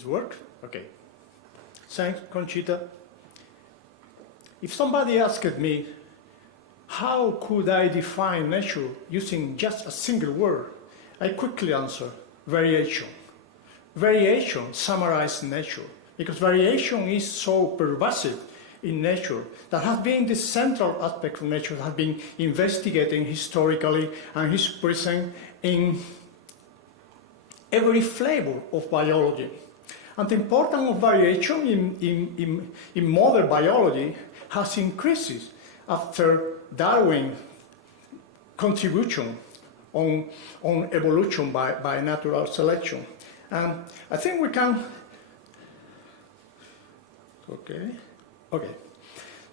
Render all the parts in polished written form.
This works? Okay. Thanks, Conchita. If somebody asked me, how could I define nature using just a single word, I quickly answer, variation. Variation summarizes nature, because variation is so pervasive in nature that has been the central aspect of nature that has been investigating historically and is present in every flavor of biology. And the importance of variation in modern biology has increased after Darwin's contribution on evolution by natural selection. And I think we can, okay.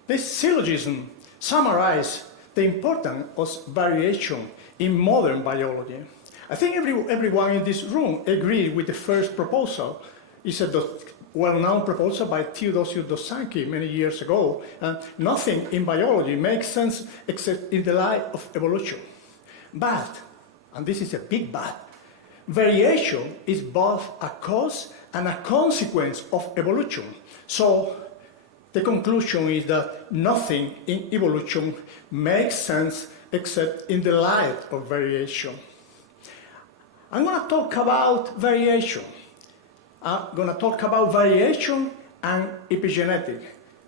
This syllogism summarizes the importance of variation in modern biology. I think everyone in this room agrees with the first proposal. It's a well-known proposal by Theodosius dos Sancke many years ago, and nothing in biology makes sense except in the light of evolution. But, and this is a big but, variation is both a cause and a consequence of evolution. So the conclusion is that nothing in evolution makes sense except in the light of variation. I'm going to talk about variation. I'm going to talk about variation and epigenetic,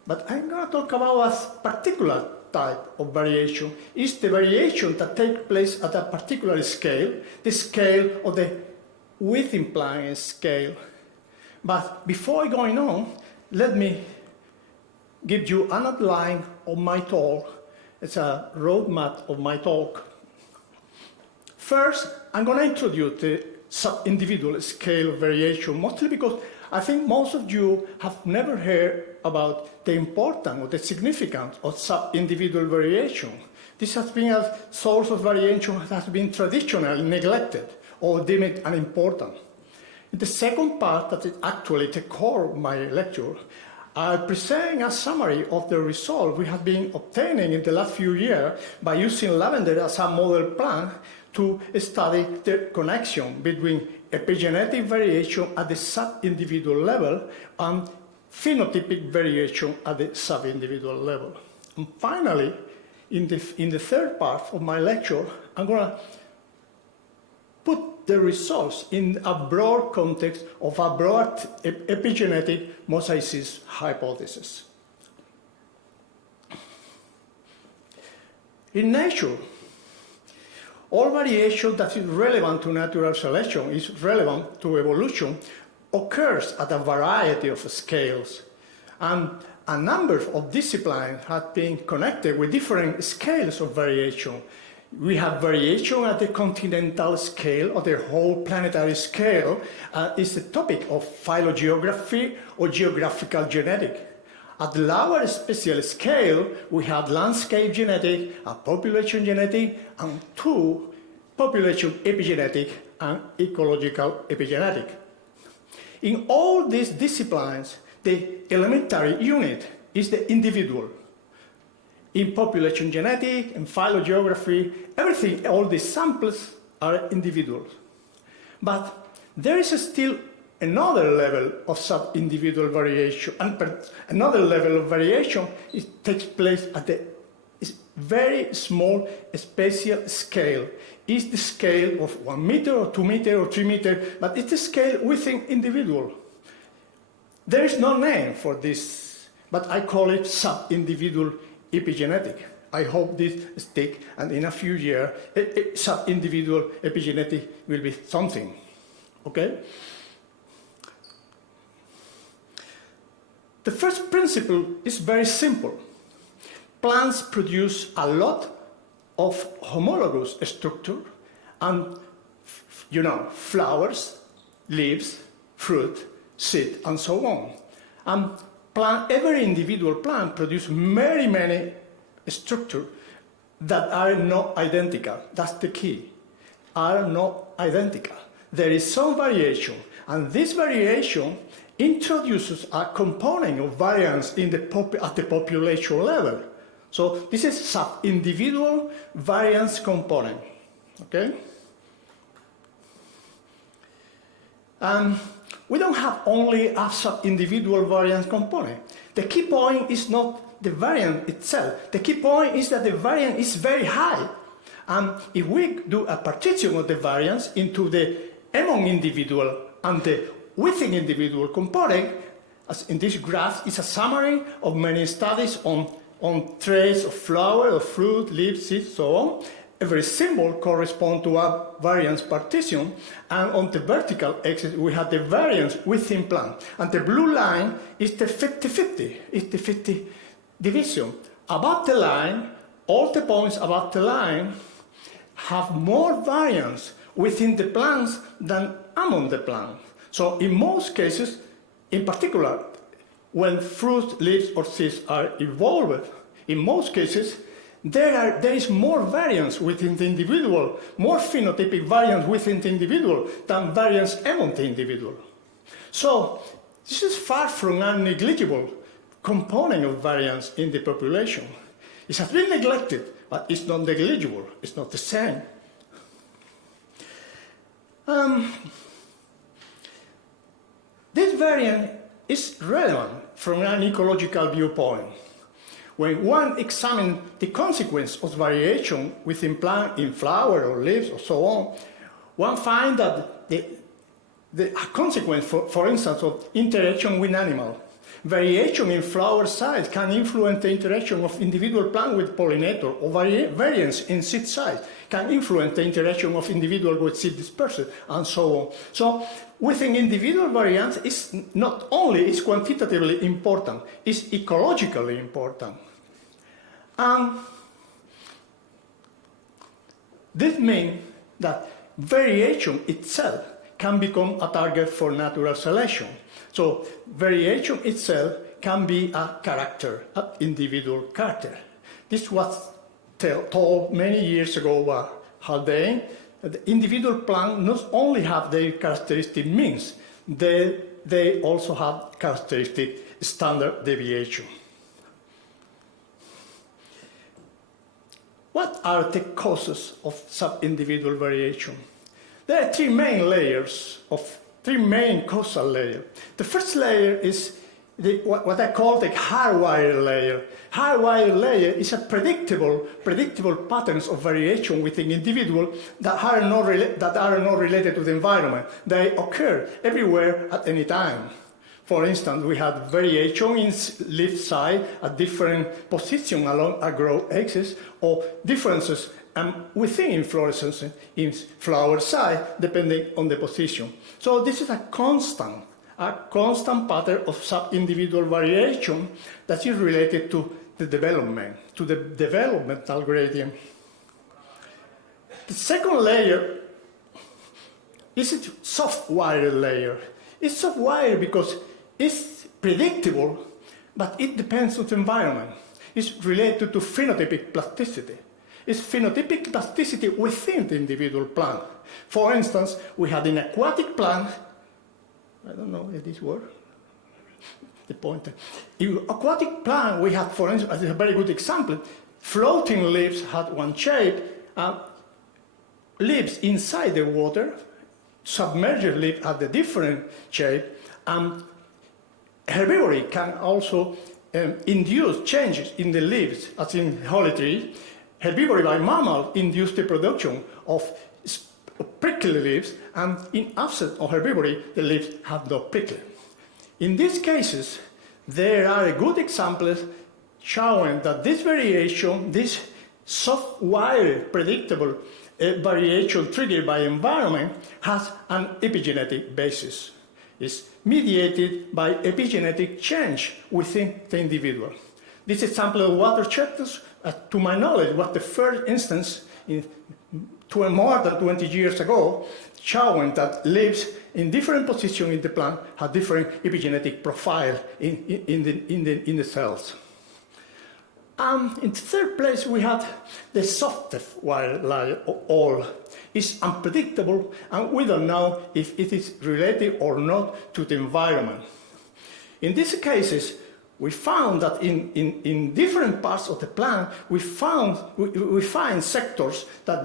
but I'm going to talk about a particular type of variation. It's the variation that takes place at a particular scale, the scale of the width-implying scale. But before going on, let me give you an outline of my talk. It's a roadmap of my talk. First, I'm going to introduce the sub-individual scale of variation, mostly because I think most of you have never heard about the importance or the significance of sub-individual variation. This has been a source of variation that has been traditionally neglected or deemed unimportant. In the second part, that is actually the core of my lecture, I'll present a summary of the results we have been obtaining in the last few years by using lavender as a model plant to study the connection between epigenetic variation at the sub-individual level and phenotypic variation at the sub-individual level. And finally, in the third part of my lecture, I'm going to put the results in a broad context of a broad epigenetic mosaicism hypothesis. In nature, all variation that is relevant to natural selection is relevant to evolution occurs at a variety of scales. And a number of disciplines have been connected with different scales of variation. We have variation at the continental scale, or the whole planetary scale, is the topic of phylogeography or geographical genetics. At the lower spatial scale, we have landscape genetic, a population genetic, and two, population epigenetic and ecological epigenetic. In all these disciplines, the elementary unit is the individual. In population genetics, in phylogeography, everything, all the samples are individuals. But there is still another level of sub-individual variation, and another level of variation takes place at the very small spatial scale. It's the scale of 1 meter or 2 meter or 3 meter, but it's a scale within individual. There is no name for this, but I call it sub-individual epigenetic. I hope this sticks, and in a few years, sub-individual epigenetic will be something. Okay? The first principle is very simple. Plants produce a lot of homologous structure, and, flowers, leaves, fruit, seed, and so on. And every individual plant produces very many structures that are not identical. That's the key. Are not identical. There is some variation, and this variation introduces a component of variance at the population level. So this is sub-individual variance component. Okay? we don't have only a sub-individual variance component. The key point is not the variance itself. The key point is that the variance is very high. And if we do a partition of the variance into the among individual and the within individual component, as in this graph, is a summary of many studies on traits of flower, of fruit, leaves, seeds, so on. Every symbol corresponds to a variance partition, and on the vertical axis we have the variance within plant. And the blue line is the 50-50, is the 50 division. Above the line, all the points above the line have more variance within the plants than among the plants. So in most cases, in particular, when fruit, leaves, or seeds are evolved, in most cases, there is more variance within the individual, more phenotypic variance within the individual than variance among the individual. So this is far from a negligible component of variance in the population. It has been neglected, but it's not negligible, it's not the same. This variance is relevant from an ecological viewpoint. When one examines the consequence of variation within plant, in flower or leaves or so on, one finds that the consequence, for instance, of interaction with animals, variation in flower size can influence the interaction of individual plant with pollinator, or variance in seed size can influence the interaction of individual with seed dispersed, and so on. So within individual variance is not only is quantitatively important, it's ecologically important. This means that variation itself can become a target for natural selection. So variation itself can be a character, an individual character. This was told many years ago by Haldane, that the individual plants not only have their characteristic means, they also have characteristic standard deviation. What are the causes of sub-individual variation? There are three main causal layers. The first layer is what I call the hardwired layer. Hardwired layer is a predictable patterns of variation within individuals that are not related to the environment. They occur everywhere at any time. For instance, we have variation in leaf size at different positions along a growth axis, or differences within inflorescence in flower size depending on the position. So this is a constant pattern of sub-individual variation that is related to the development, to the developmental gradient. The second layer is a soft-wired layer. It's soft-wired because it's predictable, but it depends on the environment. It's related to phenotypic plasticity. It's phenotypic plasticity within the individual plant. For instance, we had an aquatic plant, I don't know if this works, the pointer. In aquatic plant, we had, for instance, as a very good example, floating leaves had one shape, leaves inside the water, submerged leaves had a different shape, and herbivory can also induce changes in the leaves, as in holly trees. Herbivory by mammal induce the production of prickly leaves, and in absence of herbivory, the leaves have no prickle. In these cases, there are good examples showing that this variation, this soft-wired predictable variation triggered by environment, has an epigenetic basis. It's mediated by epigenetic change within the individual. This example of water cactus, to my knowledge, was the first instance more than 20 years ago, showing that leaves in different positions in the plant have different epigenetic profile in the cells. In third place, we had the softest wired layer of all. It's unpredictable, and we don't know if it is related or not to the environment. In these cases, we found that in different parts of the plant, we find sectors that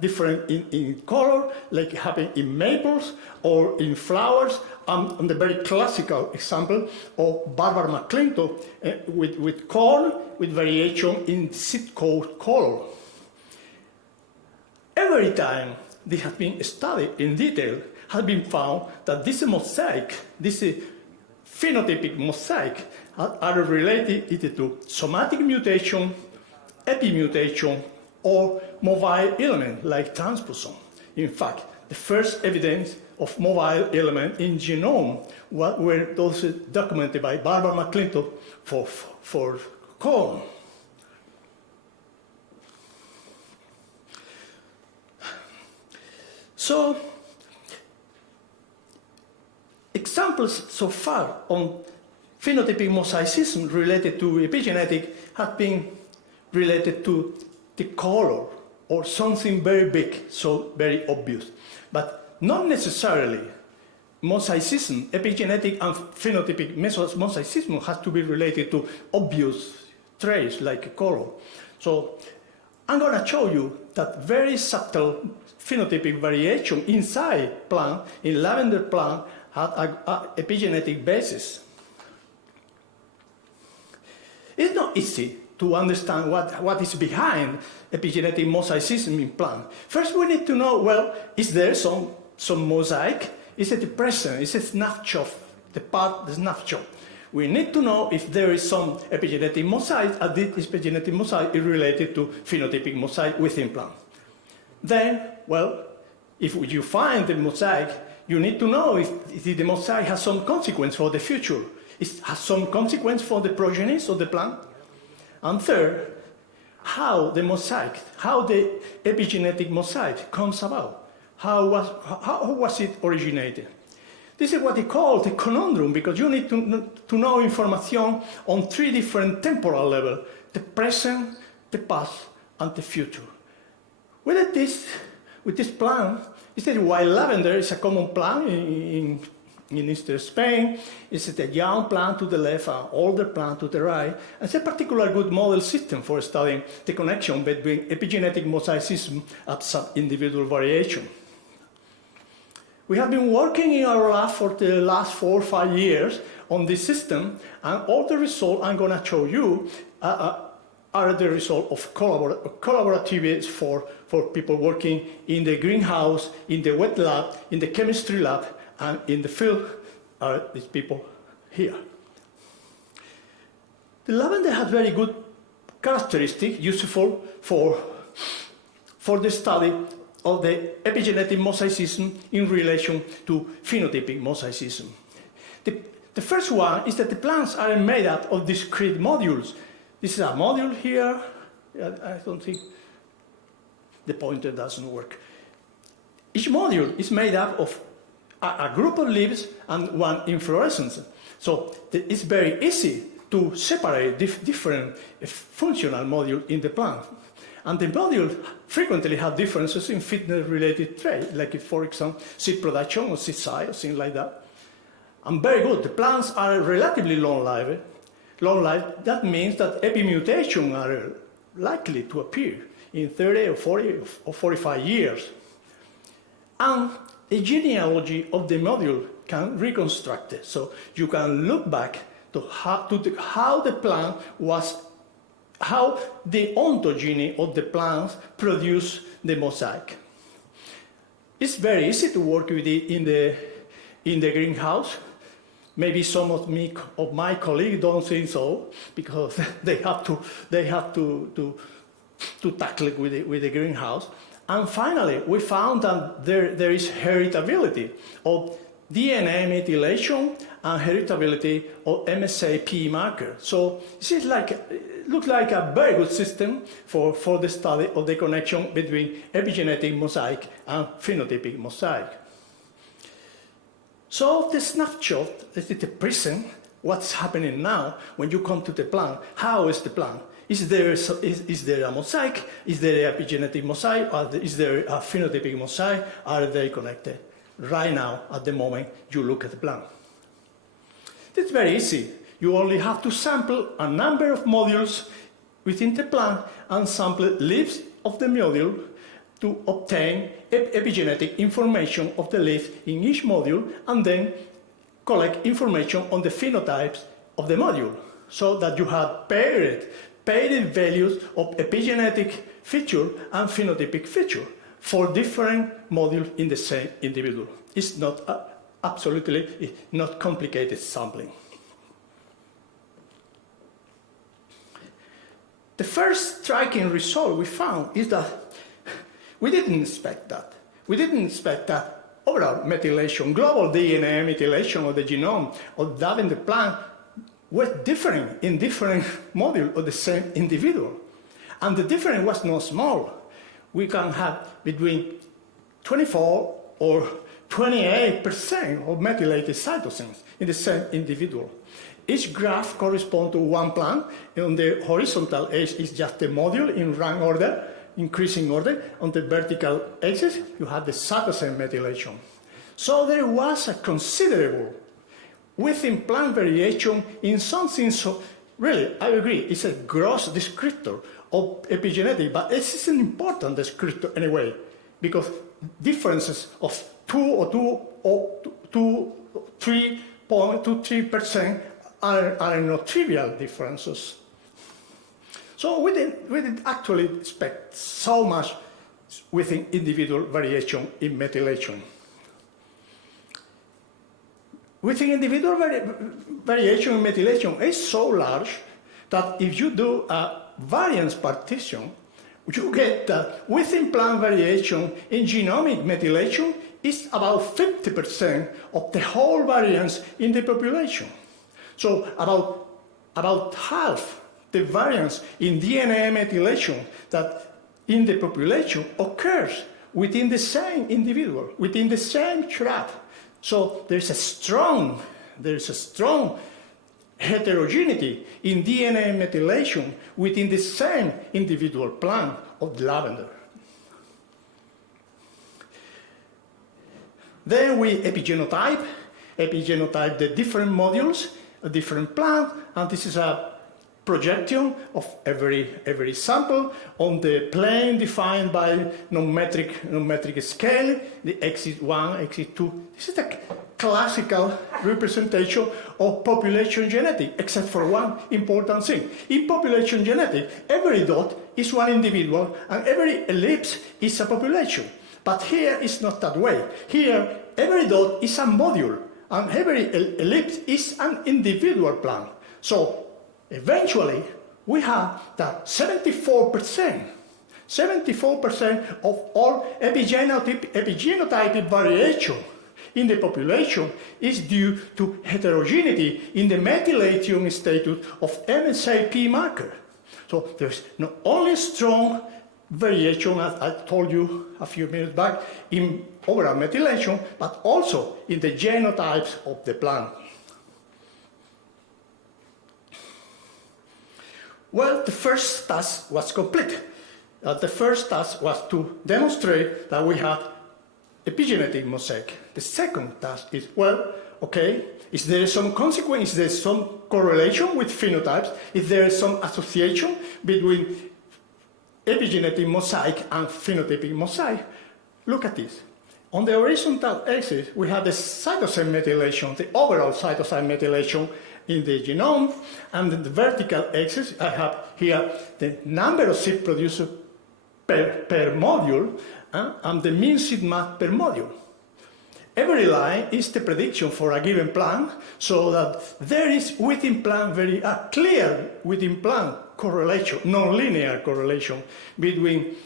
different in color, like happen in maples or in flowers, and the very classical example of Barbara McClintock with corn with variation in seed coat color. Every time this has been studied in detail, has been found that this mosaic, this phenotypic mosaic, are related either to somatic mutation, epimutation, or mobile element like transposon. In fact, the first evidence of mobile element in genome were those documented by Barbara McClintock for corn. So, examples so far on phenotypic mosaicism related to epigenetic have been related to the color or something very big, so very obvious. But not necessarily mosaicism, epigenetic and phenotypic mosaicism has to be related to obvious traits like color. So I'm going to show you that very subtle phenotypic variation inside plant, in lavender plant, had a epigenetic basis. It's not easy to understand what is behind epigenetic mosaicism in plant. First, we need to know, well, is there some mosaic? Is it present? Is it snapshot, the snapshot? We need to know if there is some epigenetic mosaic, and this epigenetic mosaic is related to phenotypic mosaic within plant. Then, well, if you find the mosaic, you need to know if the mosaic has some consequence for the future. It has some consequence for the progeny of the plant. And third, how the epigenetic mosaic comes about. How was it originated? This is what they call the conundrum, because you need to know information on three different temporal levels: the present, the past, and the future. With this plant, is that while lavender is a common plant in eastern Spain, it's a young plant to the left, an older plant to the right. It's a particular good model system for studying the connection between epigenetic mosaicism and subindividual variation. We have been working in our lab for the last 4 or 5 years on this system, and all the results I'm going to show you are the result of collaboratives for people working in the greenhouse, in the wet lab, in the chemistry lab, and in the field are these people here. The lavender has very good characteristics useful for the study of the epigenetic mosaicism in relation to phenotypic mosaicism. The first one is that the plants are made up of discrete modules. This is a module here. I don't think the pointer doesn't work. Each module is made up of a group of leaves and one inflorescence. So it's very easy to separate different functional modules in the plant. And the modules frequently have differences in fitness-related traits, like, for example, seed production or seed size, or things like that. And very good. The plants are relatively long-lived. That means that epimutations are likely to appear in 30 or 40 or 45 years. And a genealogy of the module can reconstruct it. So you can look back to how the plant was, how the ontogeny of the plants produced the mosaic. It's very easy to work with it in the greenhouse. Maybe some of my colleagues don't think so, because they have to tackle it with the greenhouse. And finally, we found that there is heritability of DNA methylation and heritability of MSAP marker. So this looks like a very good system for the study of the connection between epigenetic mosaic and phenotypic mosaic. So the snapshot is the present, what's happening now when you come to the plant. How is the plant? Is there a mosaic? Is there an epigenetic mosaic? Or is there a phenotypic mosaic? Are they connected? Right now, at the moment, you look at the plant. It's very easy. You only have to sample a number of modules within the plant and sample leaves of the module to obtain epigenetic information of the leaf in each module, and then collect information on the phenotypes of the module, so that you have paired values of epigenetic feature and phenotypic feature for different modules in the same individual. It's not absolutely not complicated sampling. The first striking result we found is that we didn't expect that. We didn't expect that overall methylation, global DNA methylation of the genome of lavender plant was different in different modules of the same individual. And the difference was not small. We can have between 24 or 28% of methylated cytosines in the same individual. Each graph corresponds to one plant. On the horizontal axis is just the module in rank order, increasing order. On the vertical axis, you have the cytosine methylation. So there was a considerable within plant variation in something so, really, I agree, it's a gross descriptor of epigenetic, but it's an important descriptor anyway, because differences of 3.23% are not trivial differences. So we didn't actually expect so much within individual variation in methylation. Within individual variation in methylation is so large that if you do a variance partition, you get that within plant variation in genomic methylation is about 50% of the whole variance in the population. So about half the variance in DNA methylation that in the population occurs within the same individual, within the same trap. So there's a strong heterogeneity in DNA methylation within the same individual plant of lavender. Then we epigenotype the different modules, a different plant, and this is a projection of every sample on the plane defined by non-metric scale, the axis 1, axis 2. This is the classical representation of population genetic, except for one important thing. In population genetic, every dot is one individual and every ellipse is a population. But here it's not that way. Here, every dot is a module and every ellipse is an individual plant. So eventually, we have that 74% of all epigenotypic variation in the population is due to heterogeneity in the methylation status of MSAP marker. So there's not only strong variation, as I told you a few minutes back, in overall methylation, but also in the genotypes of the plant. Well, the first task was complete. The first task was to demonstrate that we have epigenetic mosaic. The second task is, well, okay, is there some consequence, is there some correlation with phenotypes? Is there some association between epigenetic mosaic and phenotypic mosaic? Look at this. On the horizontal axis, we have the cytosine methylation, the overall cytosine methylation in the genome, and in the vertical axis, I have here the number of seed produced per module, and the mean seed mass per module. Every line is the prediction for a given plant, so that there is within plant very clear within plant correlation, non-linear correlation between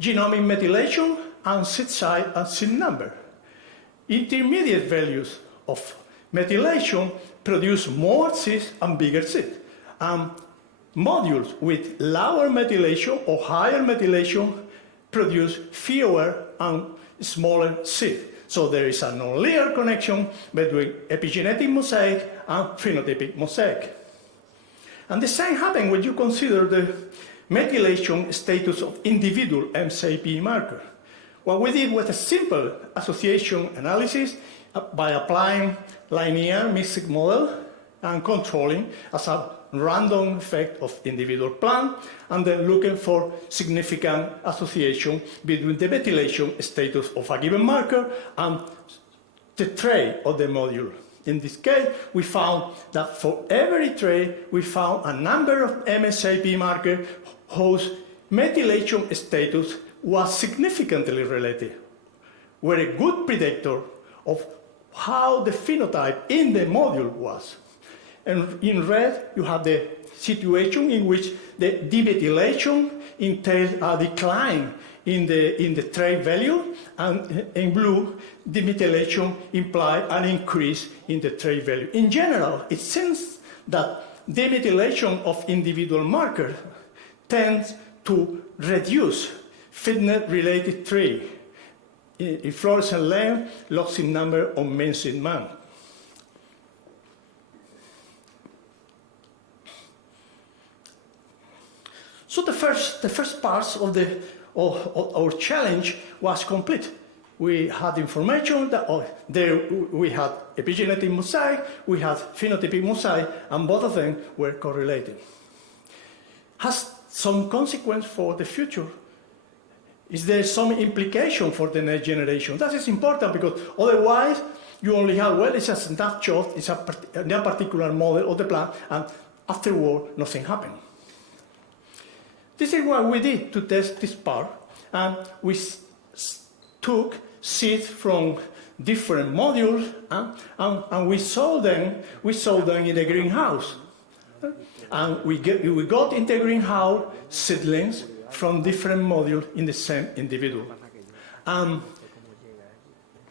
genomic methylation and seed size and seed number. Intermediate values of methylation produce more seeds and bigger seeds. Modules with lower methylation or higher methylation produce fewer and smaller seeds. So there is a nonlinear connection between epigenetic mosaic and phenotypic mosaic. And the same happens when you consider the methylation status of individual MSAP marker. What we did was a simple association analysis by applying linear mixed model and controlling as a random effect of individual plant, and then looking for significant association between the methylation status of a given marker and the trait of the module. In this case, we found that for every trait, we found a number of MSAP markers whose methylation status was significantly related, were a good predictor of how the phenotype in the module was. And in red, you have the situation in which the demethylation entails a decline in the trait value, and in blue, demethylation implies an increase in the trait value. In general, it seems that demethylation of individual markers tends to reduce fitness-related traits in fluorescent length, loss in number of means in man. So the first part of our challenge was complete. We had information that we had epigenetic mosaic, we had phenotypic mosaic, and both of them were correlated. Has some consequence for the future? Is there some implication for the next generation? That is important because otherwise you only have, well, it's a snapshot, it's a particular model of the plant, and afterward nothing happened. This is what we did to test this part, and we took seeds from different modules, and we sold them in the greenhouse. And we got in the greenhouse seedlings from different modules in the same individual. And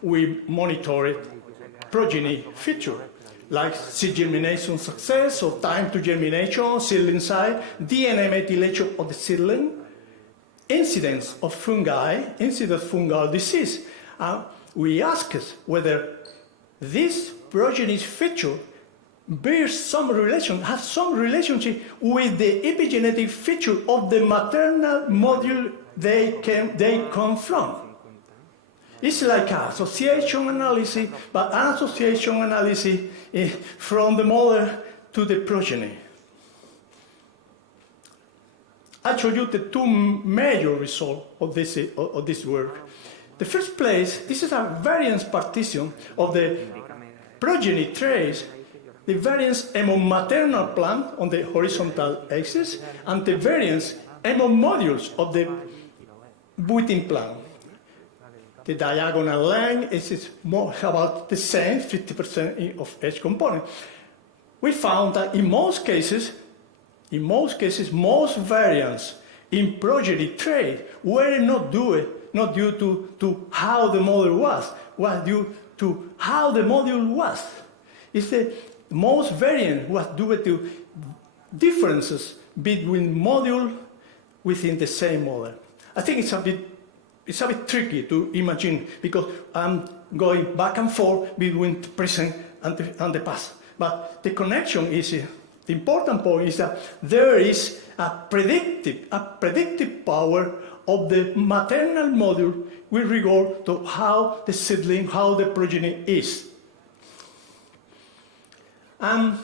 we monitored progeny feature, like seed germination success or time to germination, seedling size, DNA methylation of the seedling, incidence of fungal disease. We asked whether this progeny feature bears some relation, has some relationship with the epigenetic feature of the maternal module they come from. It's like an association analysis, but an association analysis from the mother to the progeny. I showed you the two major results of this work. The first place, this is a variance partition of the progeny traits, the variance among maternal plant on the horizontal axis, and the variance among modules of the budding plant. The diagonal length is more about the same, 50% of each component. We found that in most cases, most variance in progeny trait were not due to how the model was due to how the module was. It's the most variance was due to differences between modules within the same model. I think it's a bit tricky to imagine because I'm going back and forth between the present and the past. But the connection is, the important point is that there is a predictive power of the maternal module with regard to how the seedling, how the progeny is. And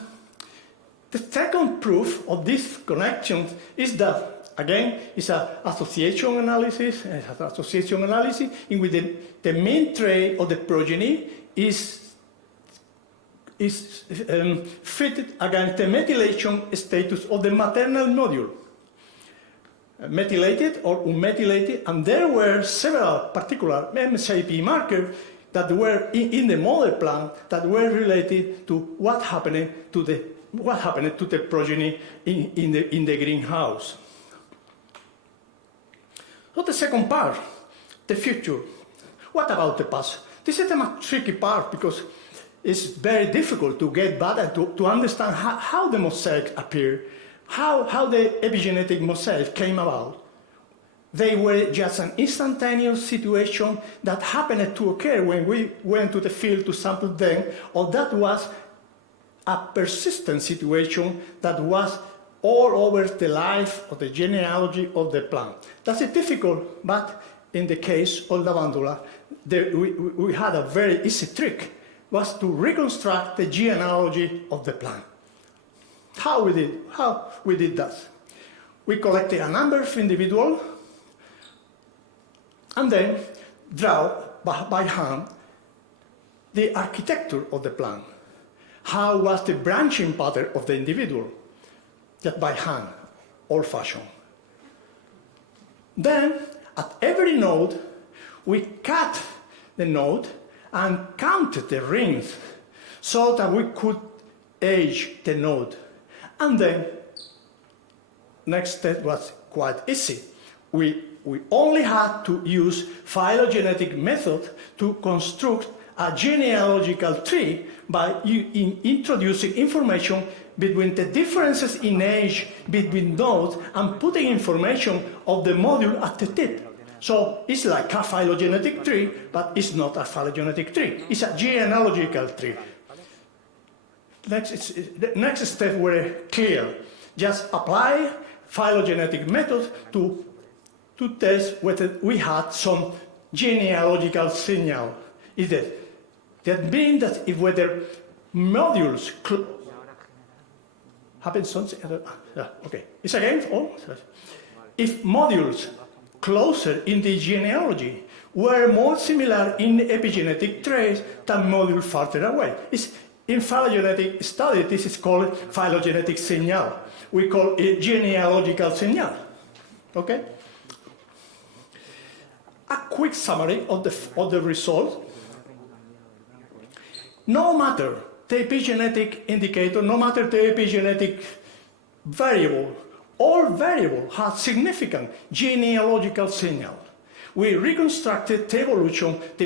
the second proof of this connection is that, again, it's an association analysis in which the main trait of the progeny is fitted against the methylation status of the maternal module, methylated or unmethylated, and there were several particular MSAP markers that were in the mother plant that were related to what happened to the progeny in the greenhouse. So the second part, the future. What about the past? This is the most tricky part because it's very difficult to get back and to understand how the mosaic appeared, how the epigenetic mosaic came about. They were just an instantaneous situation that happened to occur when we went to the field to sample them, or that was a persistent situation that was all over the life of the genealogy of the plant. That's difficult, but in the case of lavandula, we had a very easy trick, was to reconstruct the genealogy of the plant. How we did that? We collected a number of individuals and then draw by hand the architecture of the plant. How was the branching pattern of the individual? Just by hand, old-fashioned. Then, at every node, we cut the node and counted the rings so that we could age the node. And then, next step was quite easy. We only had to use phylogenetic method to construct a genealogical tree by introducing information between the differences in age between nodes and putting information of the module at the tip. So it's like a phylogenetic tree, but it's not a phylogenetic tree. It's a genealogical tree. The next step were clear. Just apply phylogenetic method to test whether we had some genealogical signal. That means that if whether modules happen something. Okay, it's again. If modules closer in the genealogy were more similar in epigenetic traits than modules farther away. In phylogenetic study, this is called phylogenetic signal. We call it genealogical signal. Okay. A quick summary of the results. No matter the epigenetic indicator, no matter the epigenetic variable, all variables have significant genealogical signal. We reconstructed the evolution, we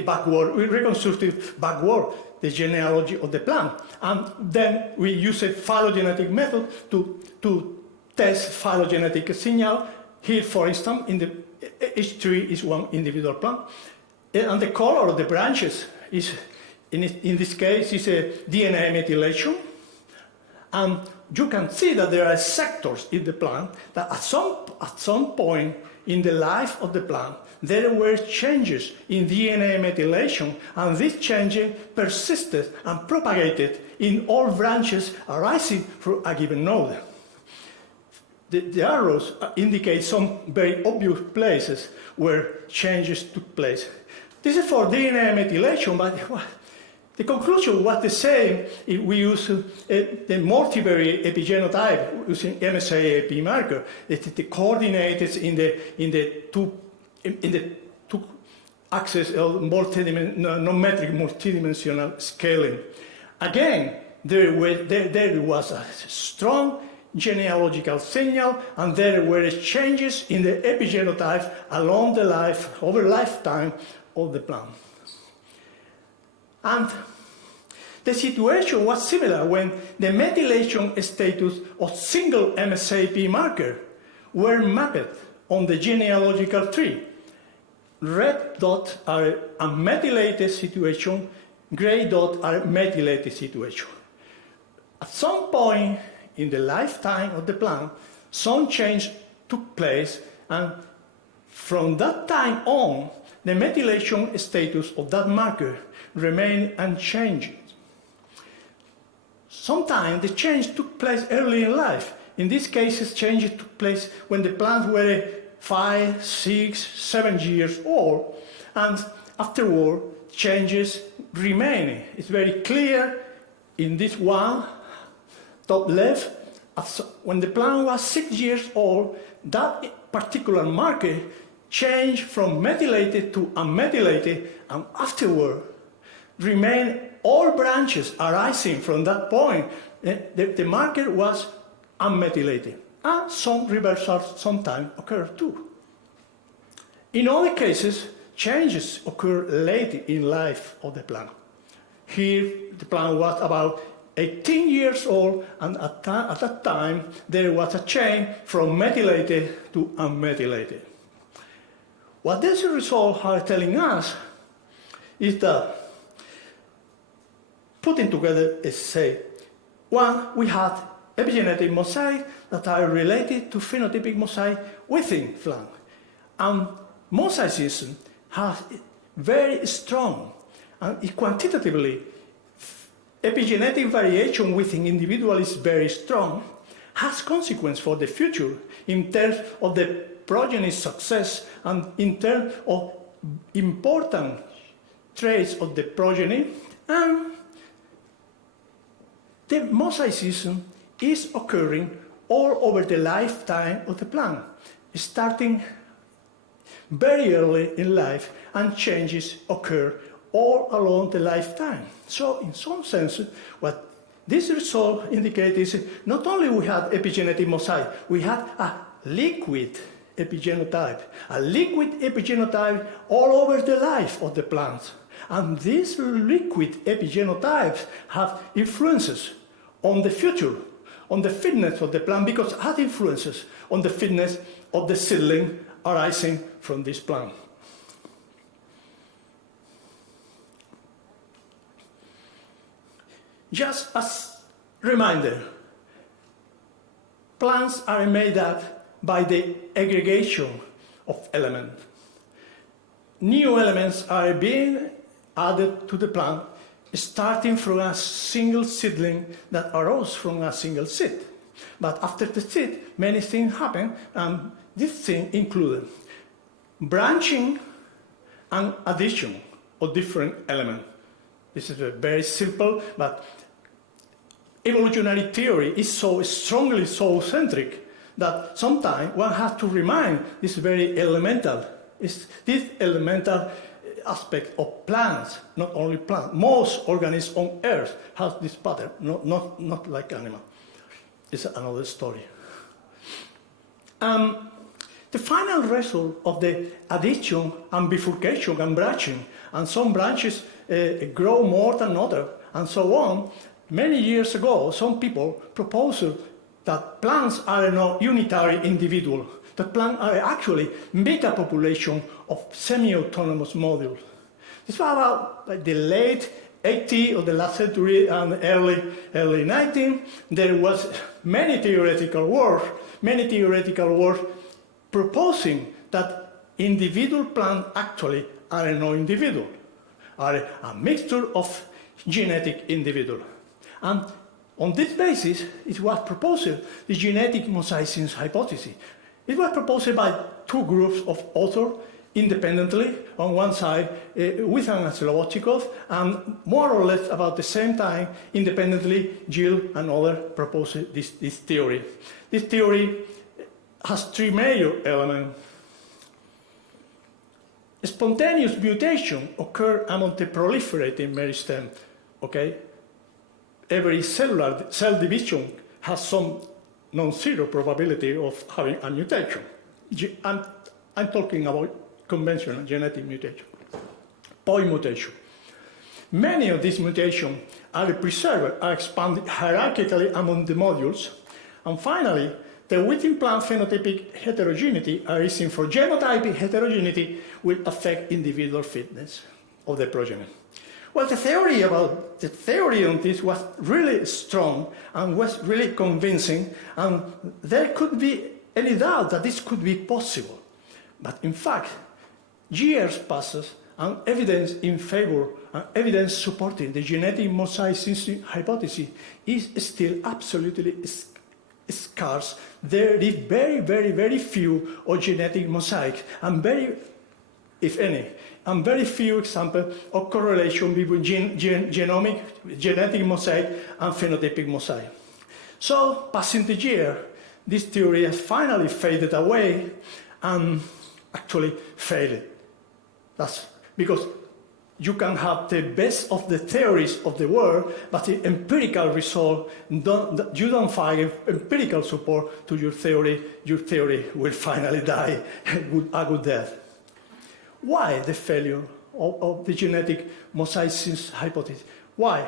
reconstructed backward the genealogy of the plant, and then we used a phylogenetic method to test phylogenetic signal. Here, for instance, each tree is one individual plant, and the color of the branches is, in this case, is a DNA methylation, and you can see that there are sectors in the plant that at some point in the life of the plant, there were changes in DNA methylation, and these changes persisted and propagated in all branches arising from a given node. The arrows indicate some very obvious places where changes took place. This is for DNA methylation, but the conclusion was the same if we use the multivariate epigenotype using mosaic marker. The coordinates in the two axes of non-metric multidimensional scaling. Again, there was a strong genealogical signal, and there were changes in the epigenotype along the lifetime of the plant. And the situation was similar when the methylation status of single MSAP marker were mapped on the genealogical tree. Red dots are a methylated situation, gray dots are methylated situation. At some point in the lifetime of the plant, some change took place, and from that time on, the methylation status of that marker remained unchanged. Sometimes the change took place early in life. In these cases, changes took place when the plants were 5, 6, 7 years old, and afterward, changes remain. It's very clear in this one, top left, when the plant was 6 years old, that particular marker changed from methylated to unmethylated, and afterward remain all branches arising from that point. The marker was unmethylated, and some reversals sometimes occur too. In other cases, changes occur late in life of the plant. Here, the plant was about 18 years old, and at that time, there was a change from methylated to unmethylated. What these results are telling us is that, putting together is say, one, we had epigenetic mosaic that are related to phenotypic mosaic within plant. And mosaicism has very strong, and quantitatively, epigenetic variation within individual is very strong, has consequence for the future in terms of the progeny's success and in terms of important traits of the progeny, and the mosaicism is occurring all over the lifetime of the plant, starting very early in life, and changes occur all along the lifetime. So in some sense, what this result indicates is not only we had epigenetic mosaic, we had a liquid epigenotype, all over the life of the plant. And these liquid epigenotypes have influences on the future, on the fitness of the plant, because it has influences on the fitness of the seedling arising from this plant. Just as a reminder, plants are made up by the aggregation of elements. New elements are being added to the plant, starting from a single seedling that arose from a single seed. But after the seed, many things happen, and this thing included branching and addition of different elements. This is very simple, but evolutionary theory is so strongly zoocentric that sometimes one has to remind this very elemental, this elemental aspect of plants, not only plants. Most organisms on Earth have this pattern, not like animals. It's another story. The final result of the addition and bifurcation and branching, and some branches grow more than others, and so on. Many years ago, some people proposed that plants are not unitary individuals. The plants are actually metapopulation of semi-autonomous modules. This was about the late 80s of the last century and early 19th. There was many theoretical works proposing that individual plants actually are no individual, are a mixture of genetic individuals. And on this basis, it was proposed the genetic mosaicism hypothesis. It was proposed by two groups of authors independently, on one side with an astrologicals, and more or less about the same time, independently, Gill and others proposed this theory. This theory has three major elements. Spontaneous mutation occur among the proliferating meristem. Okay? Every cellular cell division has some non-zero probability of having a mutation. I'm talking about conventional genetic mutation, point mutation. Many of these mutations are preserved, are expanded hierarchically among the modules. And finally, the within plant phenotypic heterogeneity arising from genotypic heterogeneity will affect individual fitness of the progeny. Well, the theory on this was really strong and was really convincing, and there could be any doubt that this could be possible. But in fact, years passes and evidence in favor and evidence supporting the genetic mosaicism hypothesis is still absolutely scarce. There is very, very, very few of genetic mosaic, and very, if any, and very few examples of correlation between genetic mosaic and phenotypic mosaic. So, passing the year, this theory has finally faded away and actually failed. That's because you can have the best of the theories of the world, but the empirical result, you don't find empirical support to your theory will finally die a good death. Why the failure of the genetic mosaicism hypothesis? Why?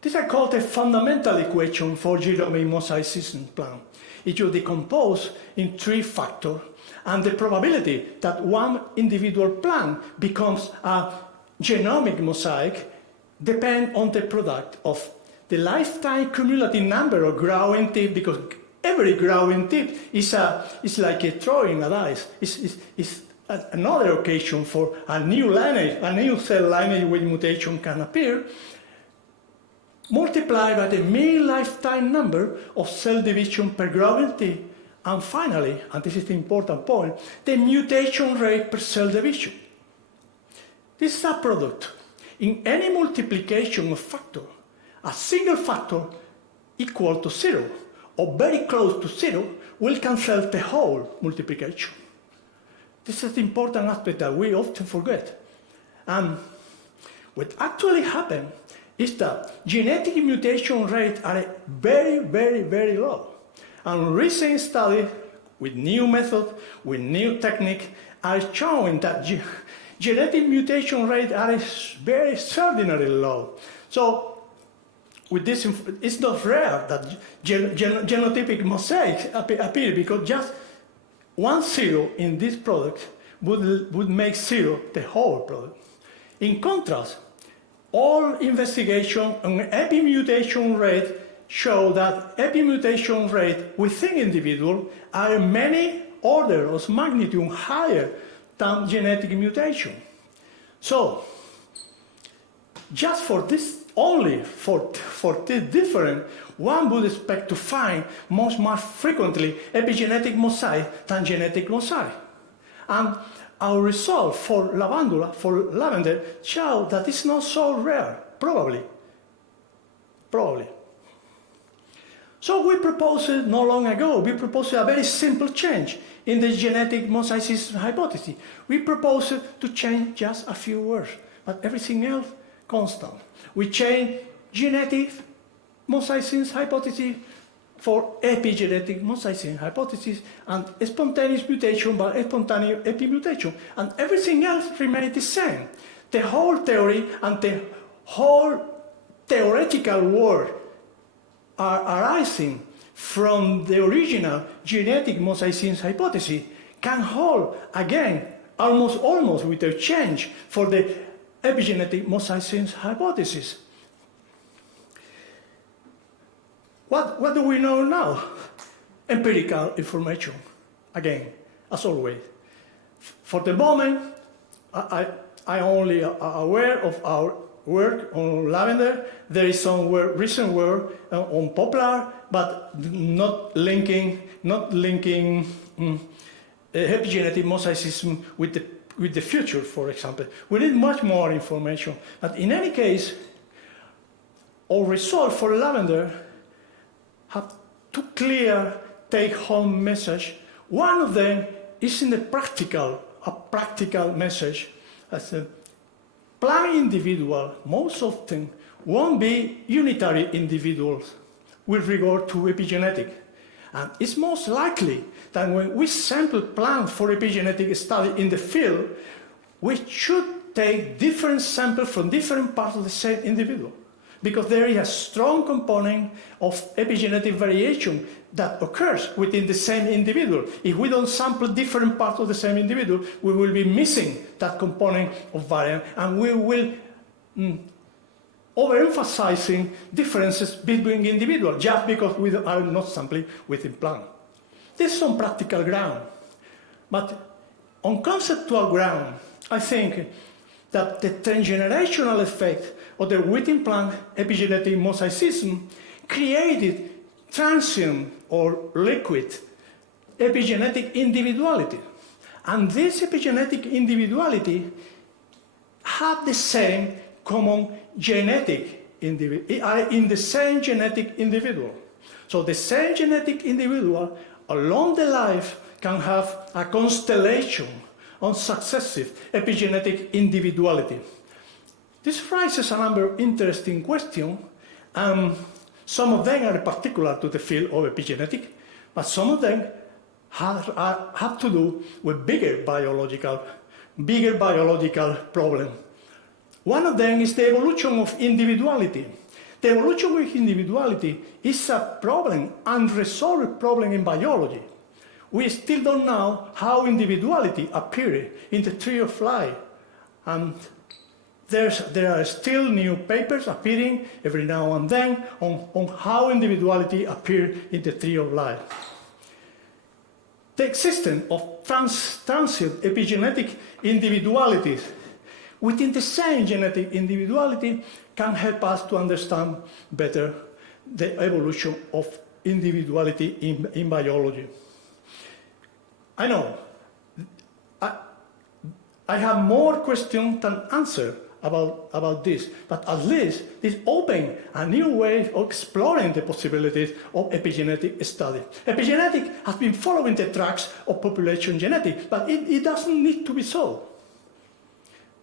This is called a fundamental equation for genomic mosaicism plan. It is decomposed in three factors, and the probability that one individual plant becomes a genomic mosaic depends on the product of the lifetime cumulative number of growing tips, because every growing tip is like a throwing a dice. It's another occasion for a new lineage, a new cell lineage where mutation can appear. multiplied by the mean lifetime number of cell division per gravity, and finally, and this is the important point, the mutation rate per cell division. This is a product. In any multiplication of factor, a single factor equal to 0 or very close to 0 will cancel the whole multiplication. This is the important aspect that we often forget. And what actually happened is that genetic mutation rates are very, very, very low. And recent studies with new methods, with new technique, are showing that genetic mutation rates are very extraordinarily low. So with this, it's not rare that genotypic mosaics appear, because just 1 0 in this product would make 0 the whole product. In contrast, all investigation on epimutation rate show that epimutation rate within individuals are many orders of magnitude higher than genetic mutation. So, just for this, only for this difference, one would expect to find much more frequently epigenetic mosaic than genetic mosaic. And our results for lavender show that it's not so rare, probably. So we proposed not long ago, we proposed a very simple change in the genetic mosaicism hypothesis. We proposed to change just a few words, but everything else constant. We changed genetic mosaicism hypothesis for epigenetic mosaicism hypothesis, and spontaneous mutation by spontaneous epimutation, and everything else remained the same. The whole theory and the whole theoretical world are arising from the original genetic mosaicism hypothesis can hold again almost without change for the epigenetic mosaicism hypothesis. What do we know now? Empirical information, again, as always. For the moment, I only am aware of our work on lavender. There is some recent work on poplar, but not linking epigenetic mosaicism with the future, for example. We need much more information. But in any case, our result for lavender have two clear take-home messages. One of them is in a practical message. As a plant individual most often won't be unitary individuals with regard to epigenetic. And it's most likely that when we sample plants for epigenetic study in the field, we should take different samples from different parts of the same individual, because there is a strong component of epigenetic variation that occurs within the same individual. If we don't sample different parts of the same individual, we will be missing that component of variance, and we will overemphasizing differences between individuals just because we are not sampling within plant. This is on practical ground. But on conceptual ground, I think that the transgenerational effect of the within plant epigenetic mosaicism created transient or liquid epigenetic individuality. And this epigenetic individuality have the same common genetic individual, in the same genetic individual. So the same genetic individual along the life can have a constellation of successive epigenetic individuality. This raises a number of interesting questions. Some of them are particular to the field of epigenetic, but some of them have to do with bigger biological problems. One of them is the evolution of individuality. The evolution of individuality is a problem, unresolved problem in biology. We still don't know how individuality appeared in the tree of life. And there are still new papers appearing every now and then on how individuality appeared in the tree of life. The existence of transient epigenetic individualities within the same genetic individuality can help us to understand better the evolution of individuality in biology. I know I have more questions than answers about this, but at least this opens a new way of exploring the possibilities of epigenetic study. Epigenetics has been following the tracks of population genetics, but it doesn't need to be so.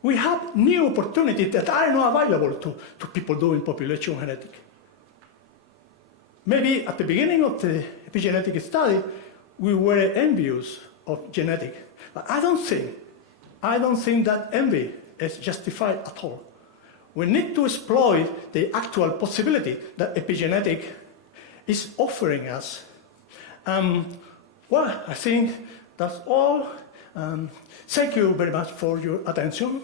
We have new opportunities that are not available to people doing population genetics. Maybe at the beginning of the epigenetic study, we were envious of genetics, but I don't think that envy is justified at all. We need to exploit the actual possibility that epigenetic is offering us. Well, I think that's all. Thank you very much for your attention.